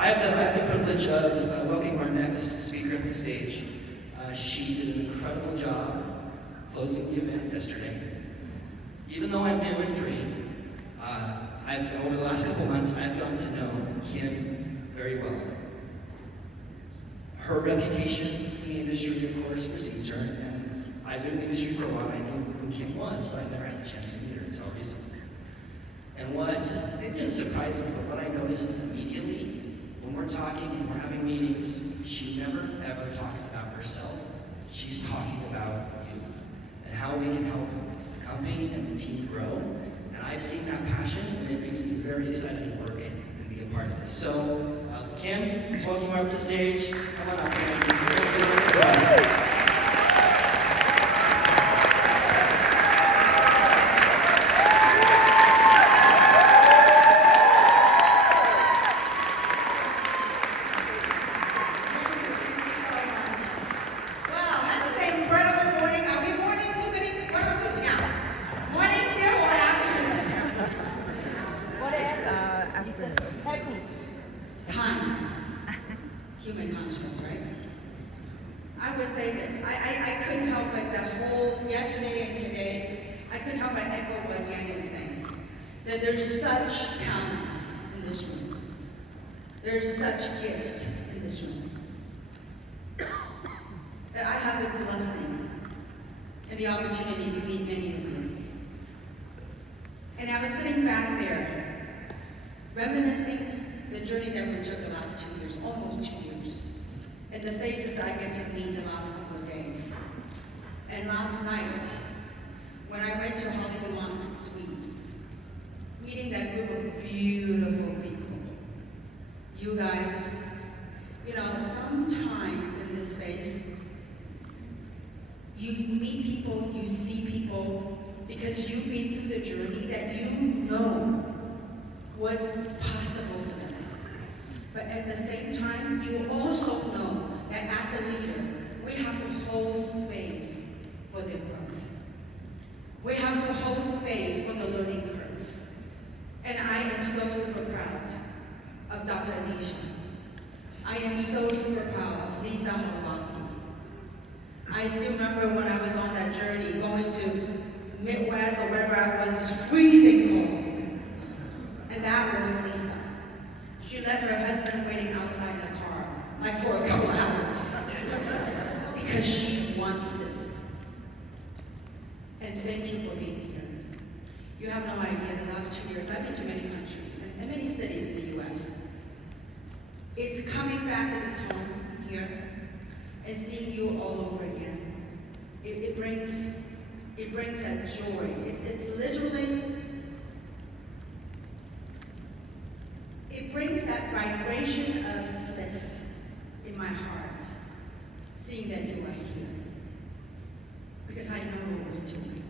I have the privilege of welcoming our next speaker up to stage. She did an incredible job closing the event yesterday. Even though I'm midway through, over the last couple months, I've gotten to know Kim very well. Her reputation in the industry, of course, precedes her, and I've been in the industry for a while. I knew who Kim was, but I never had the chance to meet her until recently. And it didn't surprise me, but what I noticed immediately, when we're talking and we're having meetings, she never ever talks about herself. She's talking about you and how we can help the company and the team grow. And I've seen that passion, and it makes me very excited to work and be a part of this. So, Kim, let's welcome her up to stage. Come on up, Kim. Human construct, right? I would say this. I couldn't help but the whole yesterday and today, I couldn't help but echo what Daniel was saying. That there's such talent in this room. There's such gift in this room. That I have the blessing and the opportunity to meet many of you. And I was sitting back there, reminiscing the journey that we took the last 2 years, almost 2 years, and the faces I get to meet the last couple of days. And last night, when I went to Holly DeMont's suite, meeting that group of beautiful people, you guys, sometimes in this space, you meet people, you see people, because you've been through the journey that you know what's possible for them. But at the same time, you also know that as a leader, we have to hold space for their growth. We have to hold space for the learning curve. And I am so super proud of Dr. Alicia. I am so super proud of Lisa Holobowski. I still remember when I was on that journey, going to Midwest or wherever I was, it was freezing cold. And that was Lisa. She let her husband waiting outside the car, like for a couple hours, because she wants this. And thank you for being here. You have no idea, the last 2 years, I've been to many countries and many cities in the US. It's coming back to this home here and seeing you all over again. It brings that joy. It's literally, it brings that vibration of bliss in my heart, seeing that you are here. Because I know what we're doing.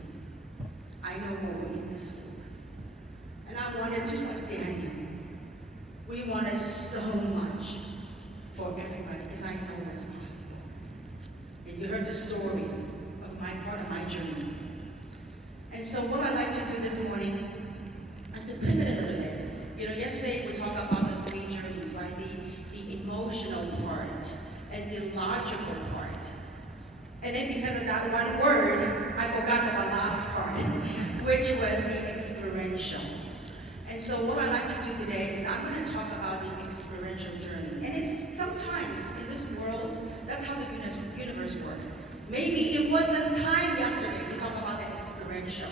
I know what we're in this for. And I wanted, just like Daniel, we wanted so much for everybody, because I know what's possible. And you heard the story of my part of my journey. And so what I'd like to do this morning is to pivot a little bit. Yesterday we talked about the 3 journeys, right? The emotional part and the logical part. And then because of that one word, I forgot the last part, which was the experiential. And so what I'd like to do today is I'm going to talk about the experiential journey. And it's sometimes in this world, that's how the universe works. Maybe it wasn't time yesterday to talk about the experiential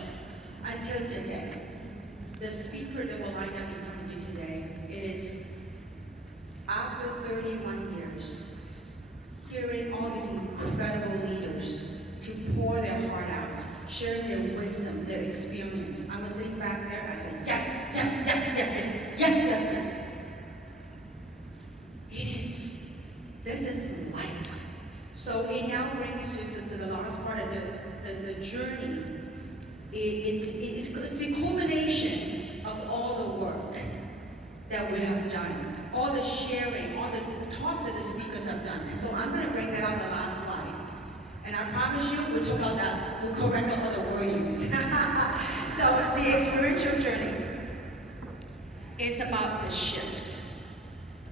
until today. The speaker that will line up in front of you today, it is after 31 years, hearing all these incredible leaders to pour their heart out, sharing their wisdom, their experience. I was sitting back there, I said, yes, yes, yes, yes, yes, yes, yes, yes. It is. This is life. So it now brings you to the last part of the journey. It's the culmination of all the work that we have done, all the sharing, all the talks that the speakers have done. And so I'm going to bring that on the last slide. And I promise you, we correct all the wordings. So the experiential journey is about the shift.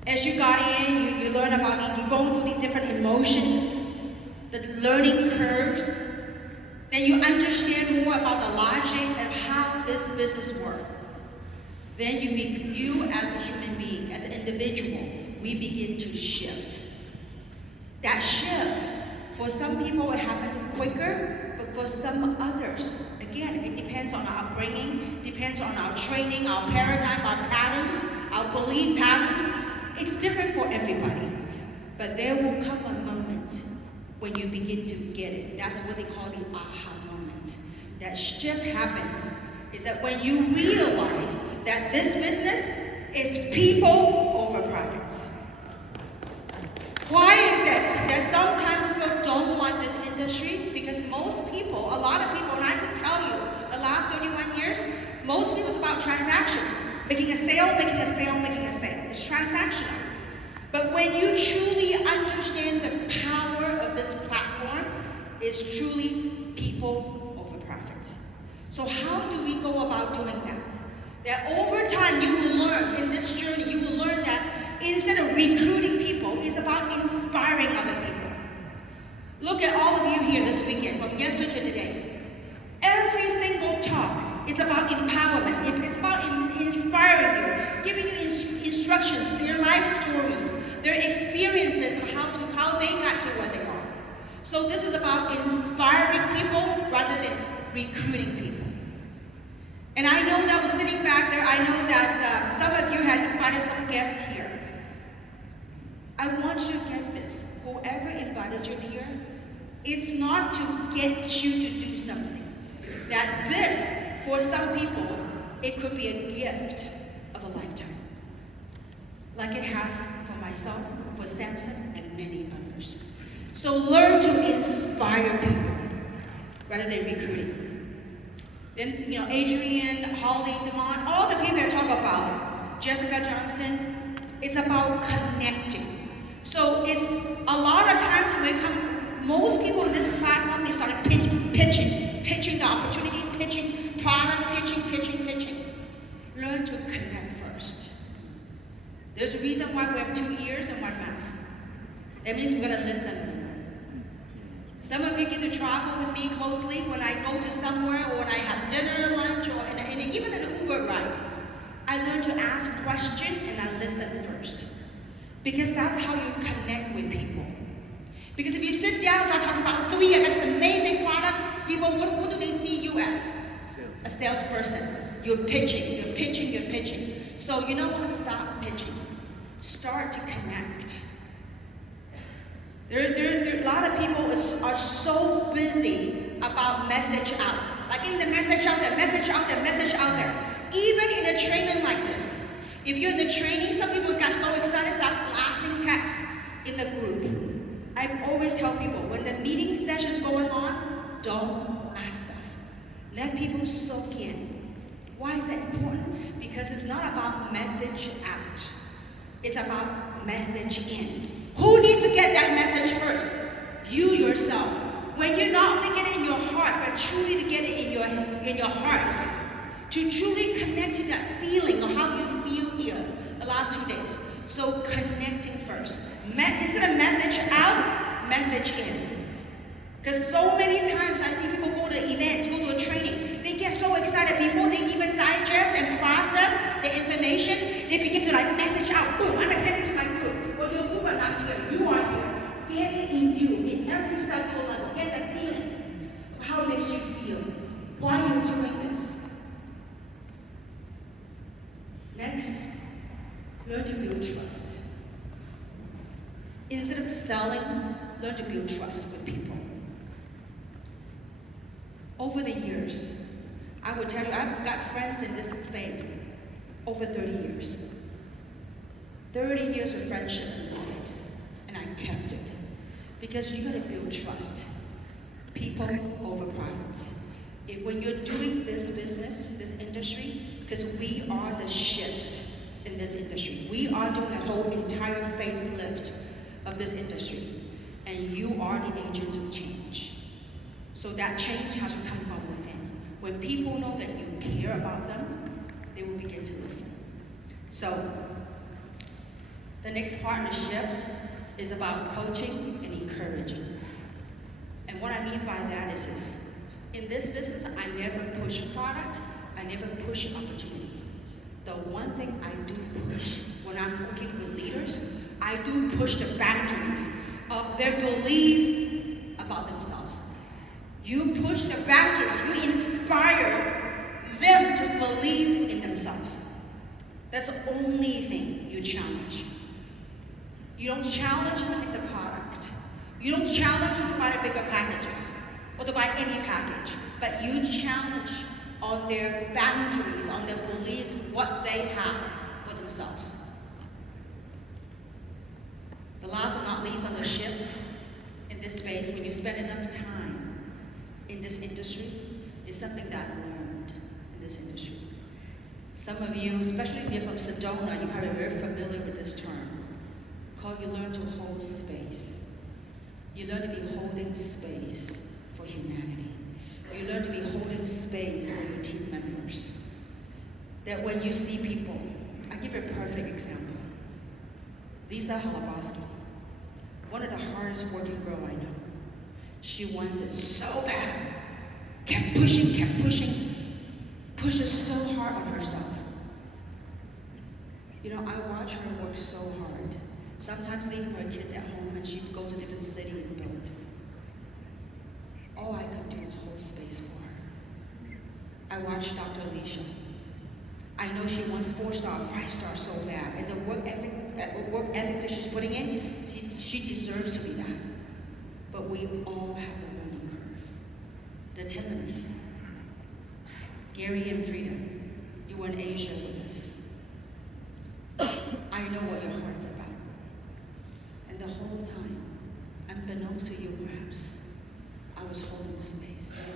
As you got in, you learn about it, you're going through the different emotions, the learning curves. Then you understand more about the logic of how this business works. Then you as a human being, as an individual, we begin to shift. That shift, for some people it happens quicker, but for some others, again, it depends on our upbringing, depends on our training, our paradigm, our patterns, our belief patterns. It's different for everybody. But there will come a moment when you begin to get it. That's what they call the aha moment. That shift happens is that when you realize that this business is people over profits. Why is it that sometimes people don't want this industry? Because most people, a lot of people, and I could tell you, the last 31 years, most people it's about transactions. Making a sale, making a sale, making a sale. It's transactional. But when you truly understand the power of this platform, it's truly people over profits. So how do we go about doing that? That over time you will learn, in this journey, you will learn that instead of recruiting people, it's about inspiring other people. Look at all of you here this weekend, from yesterday to today. Every single talk, it's about empowerment. It's about inspiring you, giving you instructions, their life stories, their experiences of how they got to where they are. So this is about inspiring people rather than recruiting people. And I know that was sitting back there, I know that some of you had invited some guests here. I want you to get this. Whoever invited you here, it's not to get you to do something. That this, for some people, it could be a gift of a lifetime. Like it has for myself, for Samson, and many others. So learn to inspire people rather than recruiting. Then, Adrian, Holly, Demont, all the people I talk about, Jessica Johnston, it's about connecting. So it's a lot of times when most people in this platform, they started pitching the opportunity, pitching product, pitching. Learn to connect first. There's a reason why we have 2 ears and 1 mouth. That means we're going to listen. Some of you get to travel with me closely when I go to somewhere or when I have dinner, lunch, and even an Uber ride. I learn to ask questions and I listen first. Because that's how you connect with people. Because if you sit down and start talking about 3 of this amazing product, people, what do they see you as? A salesperson. You're pitching. So you don't want to stop pitching. Start to connect. There a lot of people are so busy about message out. Like getting the message out there. Even in a training like this. If you're in the training, some people got so excited, start blasting text in the group. I always tell people, when the meeting session's going on, don't blast stuff. Let people soak in. Why is that important? Because it's not about message out. It's about message in. Who needs to get that message first? You yourself. When you not only get it in your heart, but truly to get it in your heart. To truly connect to that feeling of how you feel here the last 2 days. So connecting first. Instead of message out, message in. Because so many times I see people go to events, go to a training, they get so excited before they even digest and process the information, they begin to message out. Boom, I'm going to send it to my group. Well, your group are not here, you are here. Get it in you, in every cellular level. Get that feeling of how it makes you feel. Why you're doing this. Next, learn to build trust. Instead of selling, learn to build trust with people. Over the years, I would tell you, I've got friends in this space over 30 years. 30 years of friendship in this space, and I kept it. Because you gotta build trust. People over profits. When you're doing this business, this industry, because we are the shift in this industry. We are doing a whole entire facelift of this industry. And you are the agents of change. So that change has to come from within. When people know that you care about them, they will begin to listen. So, The next part of the shift is about coaching and encouraging. And what I mean by that is this. In this business, I never push product, I never push opportunity. The one thing I do push when I'm working with leaders, I do push the boundaries of their belief about themselves. You push the boundaries, you inspire them to believe in themselves. That's the only thing you challenge. You don't challenge them to take the product. You don't challenge them to buy the bigger packages or to buy any package, but you challenge on their boundaries, on their beliefs, what they have for themselves. The last but not least on the shift in this space, when you spend enough time in this industry, is something that I've learned in this industry. Some of you, especially if you're from Sedona, you're probably very familiar with this term. Called you learn to hold space. You learn to be holding space for humanity. You learn to be holding space for your team members. That when you see people, I'll give you a perfect example. Lisa Holoboski, one of the hardest working girl I know. She wants it so bad. Kept pushing, pushes so hard on herself. You know, I watch her work so hard. Sometimes leaving her kids at home and she'd go to a different city and build. All I could do was hold space for her. I watched Dr. Alicia. I know she wants 4-star, 5-star so bad. And the work ethic that she's putting in, she deserves to be that. But we all have the learning curve. The Timmons, Gary and Frida, you were in Asia with us. I know what your heart's about. And the whole time, unbeknownst to you perhaps, I was holding space.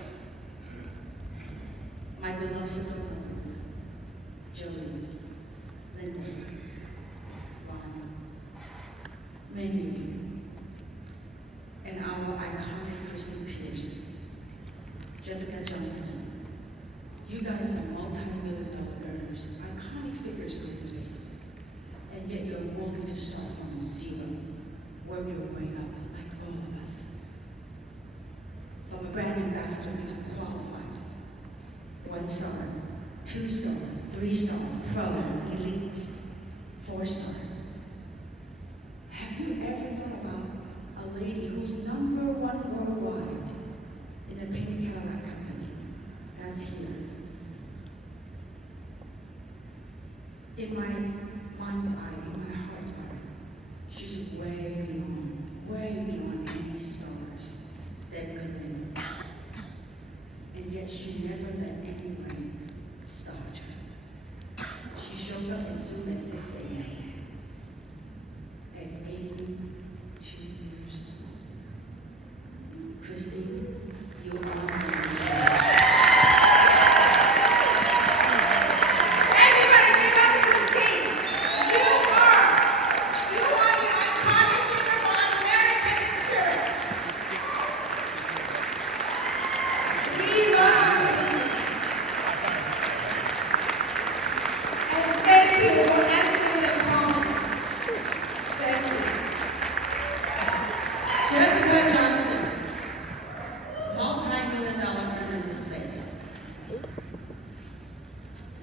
My beloved Sedona, Joey, Linda, Ron, many of you, and our iconic Kristen Pierce, Jessica Johnston. You guys are multi-million-dollar earners, iconic figures in this space, and yet you're willing to start from zero, work your way up like all of us. From a brand ambassador, become qualified, 1-star, 2-star, 3-star, pro, elite, 4-star. Have you ever thought about a lady who's #1 worldwide in a pink Cadillac company that's here? In my mind's eye, in my heart's eye, she's way beyond any stars that could name her. And yet she never let any rain stop her. She shows up as soon as 6 a.m. at 82 years old. Christine, you are my inspiration. Everybody give up to Christine. You are the iconic figure for American spirit. We love you, Christine. And thank you for answering the call. Thank you. Jessica Johnston, multi-million-dollar earner in this space.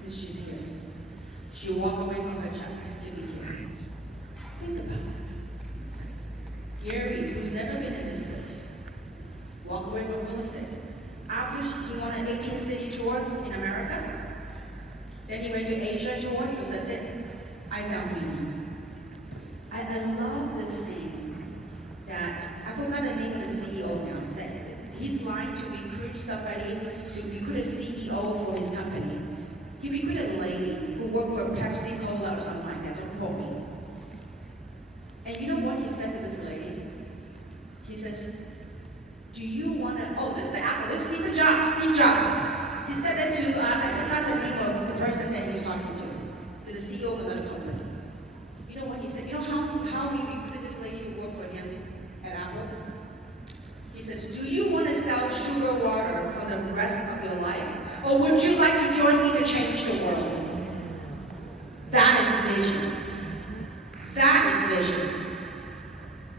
And she's here. She walked away from her check to be here. Think about it. Gary, who's never been in this space, walked away from real estate. After he won an 18-city tour in America, then he went to Asia tour. He goes, that's it. I found meaning. I love this thing that, I forgot the name of the CEO now, that he's lying to recruit somebody, to recruit a CEO for his company. He recruited a lady who worked for Pepsi Cola or something like that, don't quote me. And you know what he said to this lady? He says, do you want to, oh, this is the Apple, this is Steve Jobs. He said that to, I forgot the name of the person that he was talking to the CEO of another company. You know what he said? You know how he recruited this lady to work for him at Apple? He says, do you want to sell sugar water for the rest of your life? Or would you like to join me to change the world? That is vision. That is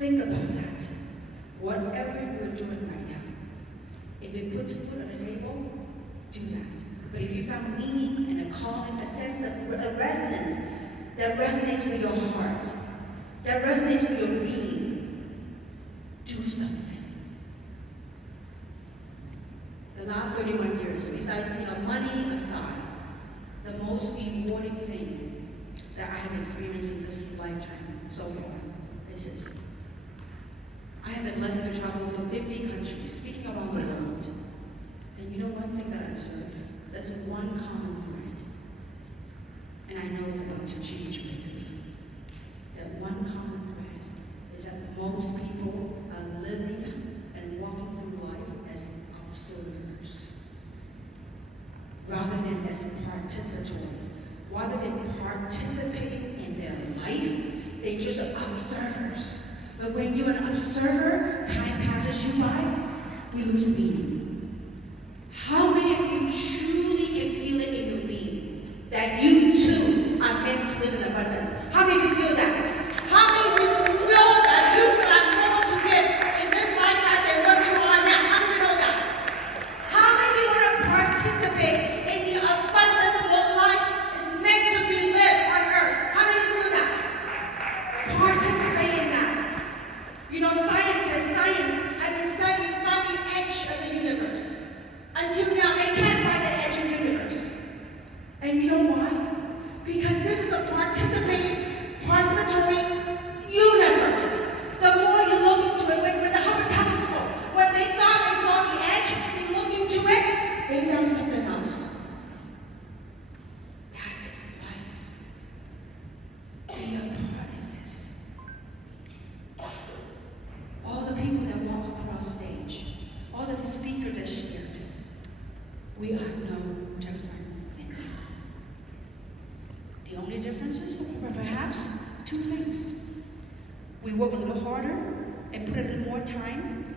Think about that. Whatever you're doing right now, if it puts food on the table, do that. But if you found meaning and a calling, a sense of a resonance that resonates with your heart, that resonates with your being, do something. The last 31 years, besides money aside, the most rewarding thing that I have experienced in this lifetime so far is this. I had the blessing to travel to 50 countries, speaking around the world. And you know one thing that I observed? There's one common thread. And I know it's about to change with me. That one common thread is that most people are living and walking through life as observers, rather than as participatory. Rather than participating in their life, they just are observers. But when you're an observer, time passes you by, we lose meaning. How many of you truly can feel it in your being that you too are meant to live in abundance? How many of you feel that? How many of you know that you've got more to give in this lifetime than what you are now? How many of you know that? How many of you want to participate in the abundance of what life is meant to be lived on earth? How many of you feel that? Participate in that. You know, science have been studying find the edge of the universe. Until now, they can't find the edge of the universe. And you know why? Because this is a participating, participatory universe. The more you look into it, with the Hubble telescope, when they thought they saw the edge, they looked into it, they found something else. That is life. Be a part of this. All the people that walk across stage, all the speakers that shared, we are no different than you. The only difference is perhaps two things. We work a little harder and put a little more time,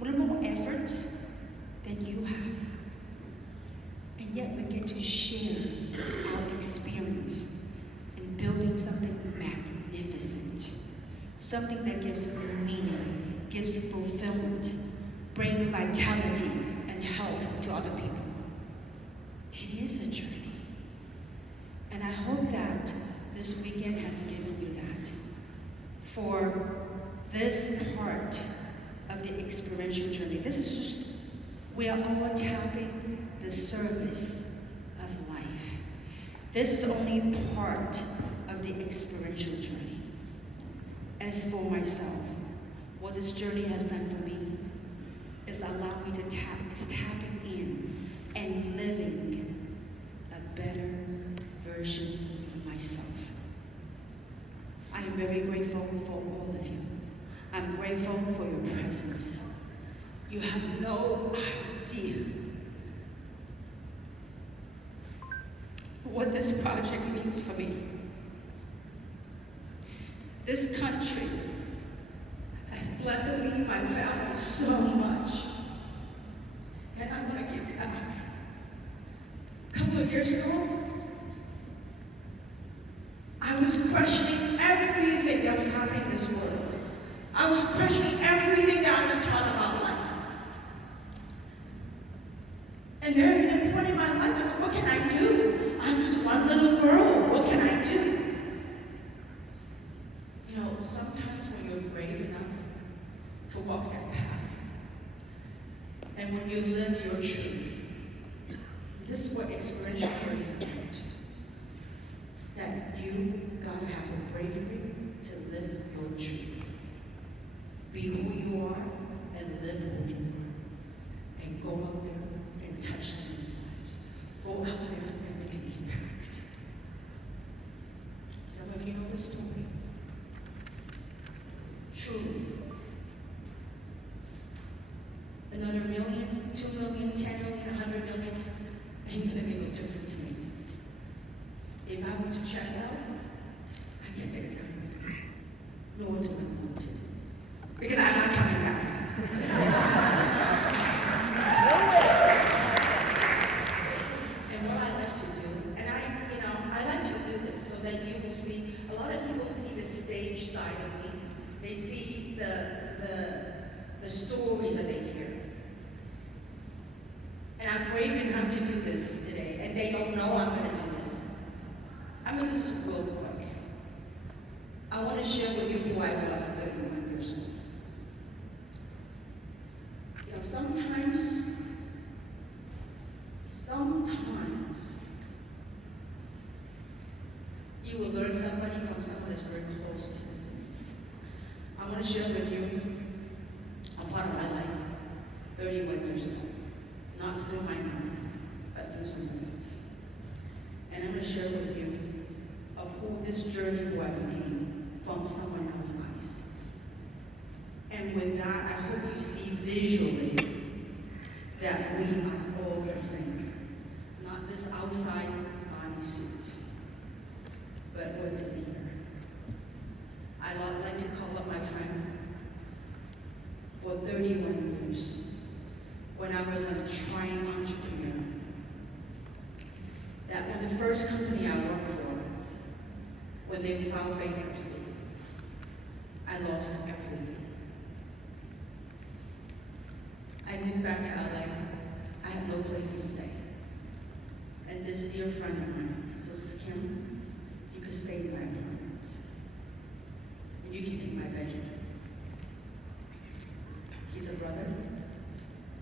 a little more effort than you have. And yet we get to share our experience in building something magnificent. Something that gives meaning, gives fulfillment, bringing vitality and health to other people. It is a journey. And I hope that this weekend has given you that. For this part of the experiential journey, this is just, we are all tapping the surface of life. This is only part of the experiential journey. As for myself, what this journey has done for me is allow me to tapping in and living a better version of myself. I am very grateful for all of you. I'm grateful for your presence. You have no idea what this project means for me. This country has blessed me and my family so much. And I want to give back. A couple of years ago, I was questioning everything that was happening in this world. I was questioning everything that I was taught about life. And there had been a point in my life, I was like, what can I do? I'm just one little girl. What can I do? You know, sometimes when you're brave enough to walk that path, and when you live your truth, this is what experiential journey is about. That you gotta have the bravery to live your truth. Be who you are and live who you are. And go out there and touch someone's lives. Go out there and make an impact. Some of you know the story. Truly. Another million, 2 million, 10 million, 100 million ain't gonna make no difference to me. If I were to check out, I can't take a dime with me. Nor do I want to. Because I'm not coming back. And what I like to do, and I like to do this so that you will see, a lot of people see the stage side of me. They see the stories that they hear. And I'm brave enough to do this today, and they don't know I'm going to do this. I'm going to do this real quick. I want to share with you who I was 31 years old. You know, sometimes, you will learn somebody from someone that's very close to you. I want to share with you a part of my life, 31 years ago. Not through my mouth, but through somebody else. And I'm going to share with you of who this journey who I became from someone else's eyes. And with that, I hope you see visually that we are all the same. Not this outside bodysuit, but what's deeper. I like to call up my friend for 31 years. When I was a trying entrepreneur, that when the first company I worked for, when they filed bankruptcy, I lost everything. I moved back to LA. I had no place to stay. And this dear friend of mine says, Kim, you could stay in my apartment. And you can take my bedroom. He's a brother.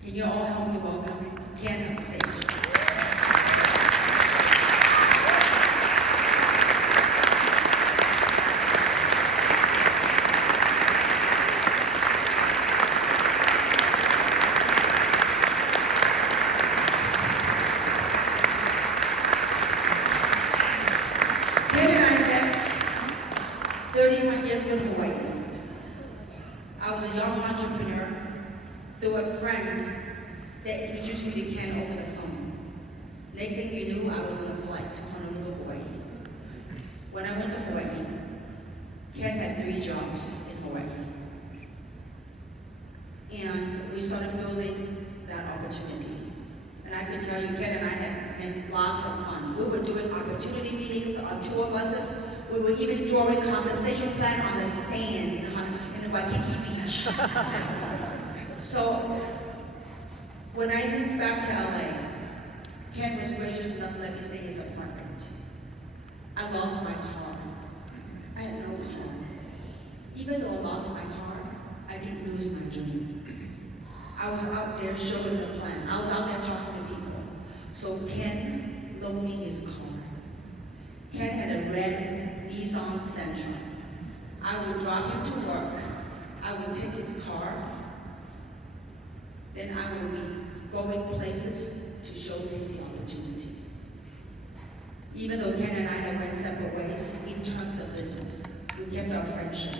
Can you all help me welcome Ken on stage? Ken and I met 31 years ago in Hawaii. I was a young entrepreneur through a friend that introduced me to Ken over the phone. Next thing you knew, I was on a flight to Honolulu, Hawaii. When I went to Hawaii, Ken had 3 jobs in Hawaii. And we started building that opportunity. And I can tell you, Ken and I had lots of fun. We were doing opportunity meetings on tour buses. We were even drawing compensation plan on the sand in Waikiki Beach. So, when I moved back to LA, Ken was gracious enough to let me stay in his apartment. I lost my car. I had no car. Even though I lost my car, I didn't lose my dream. I was out there showing the plan. I was out there talking to people. So Ken loaned me his car. Ken had a red Nissan Sentra. I would drop him to work. I would take his car. Then I will be going places to showcase the opportunity. Even though Ken and I have went separate ways in terms of business, we kept our friendship.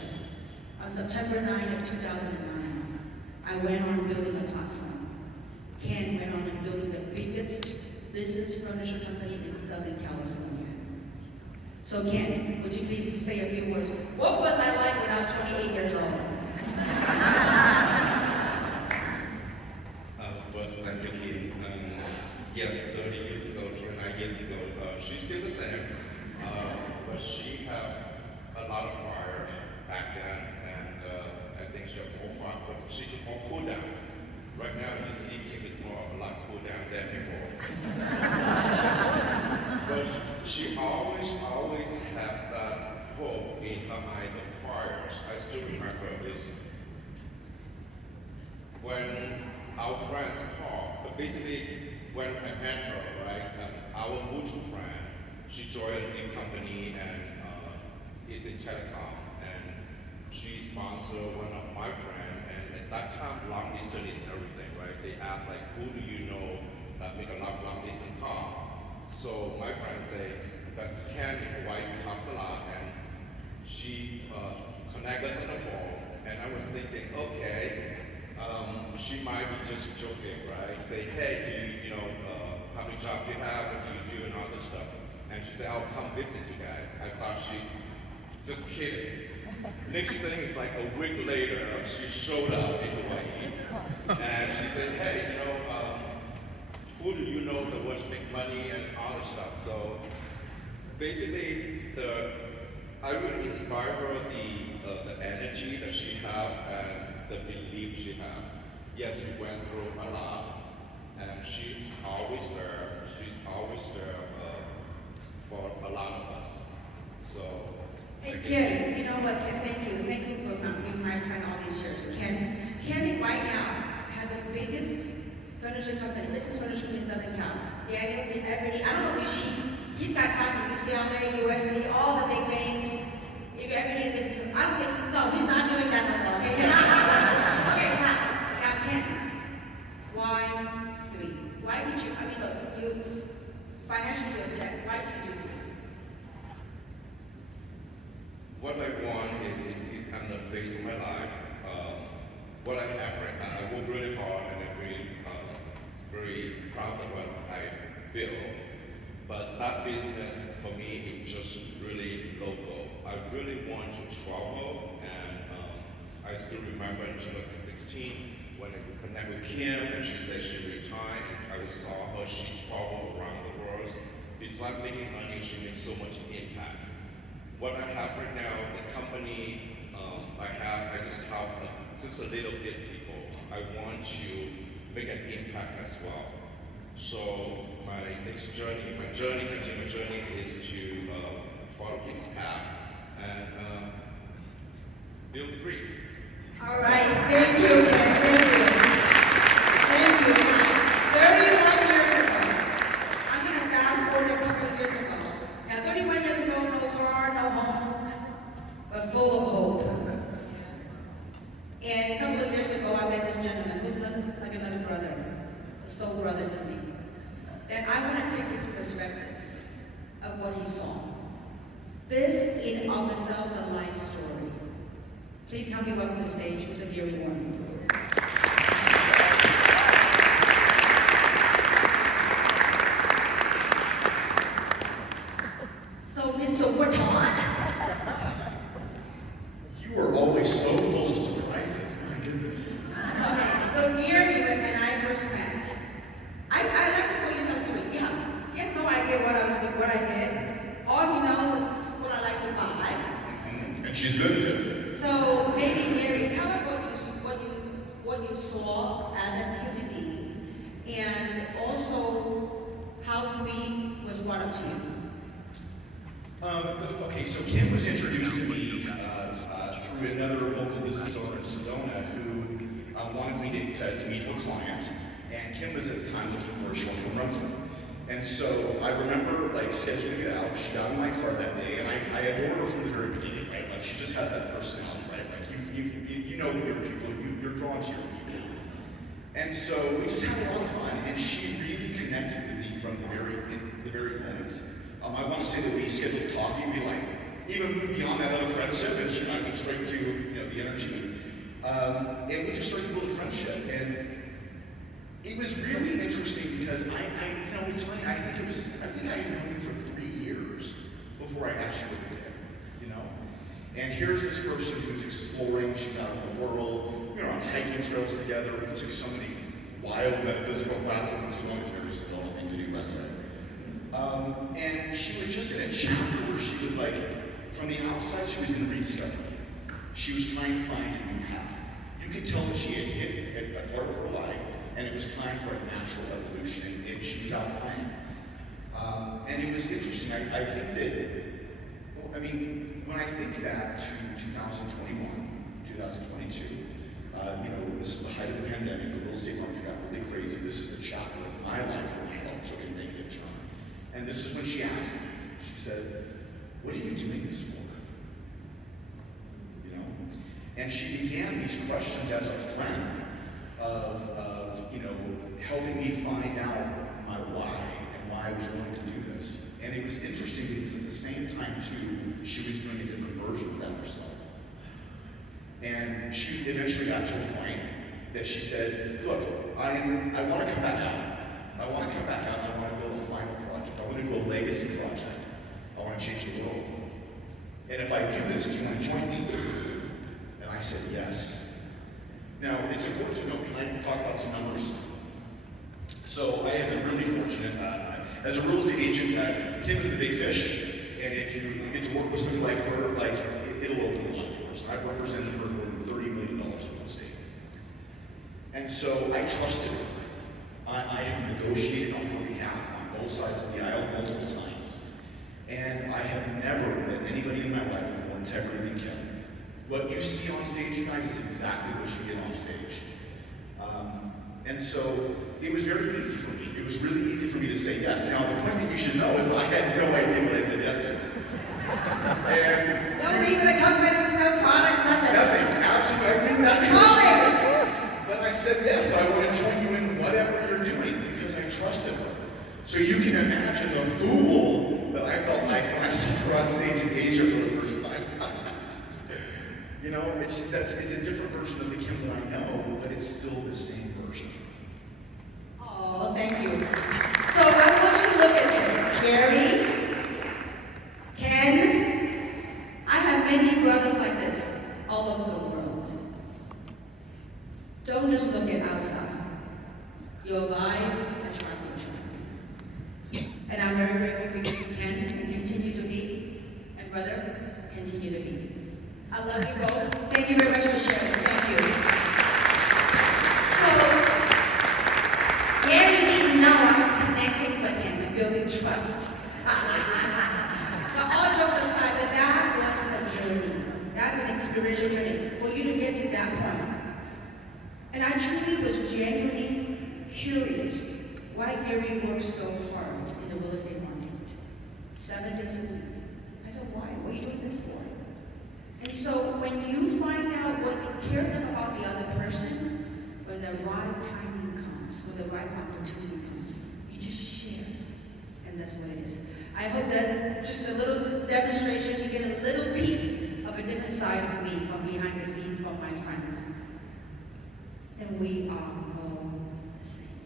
On September 9 of 2009, I went on building a platform. Ken went on and building the biggest business furniture company in Southern California. So Ken, would you please say a few words? What was I like when I was 28 years old? First, thank you, Kim. Yes, 30 years ago, 29 years ago, she's still the same, but she had a lot of fire back then, and I think she had more fire, but she had more cool down. Right now, you see Kim is a lot cool down than before. But she always had that hope in her mind, the fires. I still remember this. When our friends called, basically when I met her, right, our mutual friend, she joined a new company and is in telecom, and she sponsored one of my friends, and at that time, long distance is everything, right? They asked like, who do you know that make a long distance call? So my friend said, that's Ken in Hawaii, who talks a lot, and she connected us on the phone, and I was thinking, okay, she might be just joking, right? Say, hey, do you know, how many jobs you have, what do you do, and all this stuff. And she said, I'll come visit you guys. I thought she's just kidding. Next thing is like a week later, she showed up in Hawaii. And she said, hey, you know, who do you know that wants to make money and all this stuff. So basically, I really inspire her, the energy that she have and the belief she has. Yes, we went through a lot, and she's always there. She's always there for a lot of us. So. Hey, Ken, you know what, Ken, thank you. Thank you for being my friend all these years. Kenny right now has the biggest furniture company, business furniture company in Southern Cal. Daniel Everett, I don't know if he's got contacts with UCLA, USC, all the big banks. If you ever need a business, I don't think, no, he's not doing that no more, okay? Okay, now Ken, why 3? Why did you, I mean, look, you, financially you're set, why did you do 3? What I want is I'm the face of my life. What I have right now, I work really hard and I'm very proud of what I built. But that business for me is just really local. I really want to travel, and I still remember in 2016 when I connected with Kim and she said she retired. I saw her, she traveled around the world. Besides making money, she makes so much impact. What I have right now, the company I just have just a little bit people. I want to make an impact as well. So my next journey, continuing journey is to follow Kim's path and build the dream. All right, thank you, Ken, thank you. 31 years ago, I'm going to fast forward a couple of years ago. Now, 31 years ago, no car, no home, but full of hope. And a couple of years ago, I met this gentleman who's like another brother, a soul brother to me. And I want to take his perspective of what he saw. This in of itself is a life story. Please help me welcome to the stage, Mr. Gary Warren. So, Mr. Wharton. You are always so full of surprises. My goodness. Okay, so Gary and I first met. I like to tell you tell the story. Yeah, he has no idea what I was doing, what I did. All he knows is what I like to buy. And she's good at it. So maybe Gary, tell him what you saw as a human being, and also how 3 was brought up to you. Okay, so Kim was introduced to me through another local business owner in Sedona who wanted me to meet her client, and Kim was at the time looking for a short-term rental. And so I remember like scheduling it out. She got in my car that day, and I adored her from the very beginning, right? Like she just has that personality, right? Like you know your people, you're drawn to your people. And so we just had a lot of fun, and she really connected with me from the very moment. I want to say that we scheduled coffee. We like even moved beyond that other friendship, and she might went straight to the energy. And we just started to build a friendship, and it was really interesting because it's funny. I think I had known you for 3 years before I actually looked at him. And here's this person who's exploring. She's out in the world. We're on hiking trails together. We took so many wild metaphysical classes, and Sloan is very still nothing to do, by the way. And she was just in a chapter where she was like, from the outside, she was in rediscovery. She was trying to find a new path. You could tell that she had hit a part of her life, and it was time for a natural evolution, and she was out playing. And it was interesting. I think that, when I think back to 2021, 2022, this is the height of the pandemic, the real estate market got really crazy. This is the chapter of my life where my health took a negative turn. And this is when she asked me, she said, "What are you doing this for?" And she began these questions as a friend of helping me find out my why and why I was willing to do this. And it was interesting because at the same time too, she was doing a different version of that herself. And she eventually got to a point that she said, "Look, I want to come back out. I want to come back out and I want to build a final project. I want to do a legacy project. I want to change the world. And if I do this, do you want to join me?" And I said, "Yes." Now, it's important to know, can I talk about some numbers? So I have been really fortunate. As a real estate agent, Kim is the big fish. And if you get to work with somebody like her, it'll open a lot of doors. I've represented her more than $30 million And so I trusted her. I have negotiated on her behalf on both sides of the aisle multiple times. And I have never met anybody in my life with more integrity than Kim. What you see on stage, you guys, is exactly what you get off stage. And so it was very easy for me. It was really easy for me to say yes. Now, the point that you should know is that I had no idea what I said yes to. And No even a company, no product, nothing. nothing, absolutely, I knew nothing. Calling. But I said yes, I want to join you in whatever you're doing because I trusted her. So you can imagine the fool that I felt like when I saw her on stage in Asia for the first time. You know, it's a different version of the Kim that I know, but it's still the same version. Oh, thank you. So I want you to look at this. Gary, Ken, I have many brothers like this all over the world. Don't just look at outside. Your vibe attract your tribe. And I'm very grateful for you, Ken, and continue to be. And brother, continue to be. I love you both. Thank you very much for sharing. Thank you. So, Gary didn't know I was connecting with him and building trust. But all jokes aside, but that was a journey. That's an experiential journey for you to get to that point. And I truly was genuinely curious why Gary works so hard in the real estate market. 7 days a week. I said, why? What are you doing this for? And so when you find out what you care enough about the other person, when the right timing comes, when the right opportunity comes, you just share. And that's what it is. I hope that just a little demonstration, you get a little peek of a different side of me from behind the scenes from my friends. And we are all the same.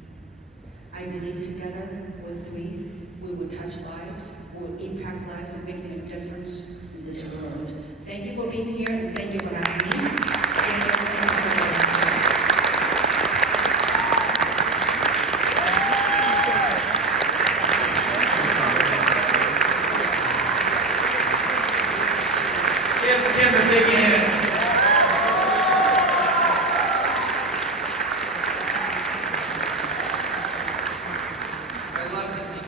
I believe together, we're three, we will touch lives, we will impact lives and making a difference in this world. Thank you for being here and thank you for having me. Thank you so much. Give Kim a big hand.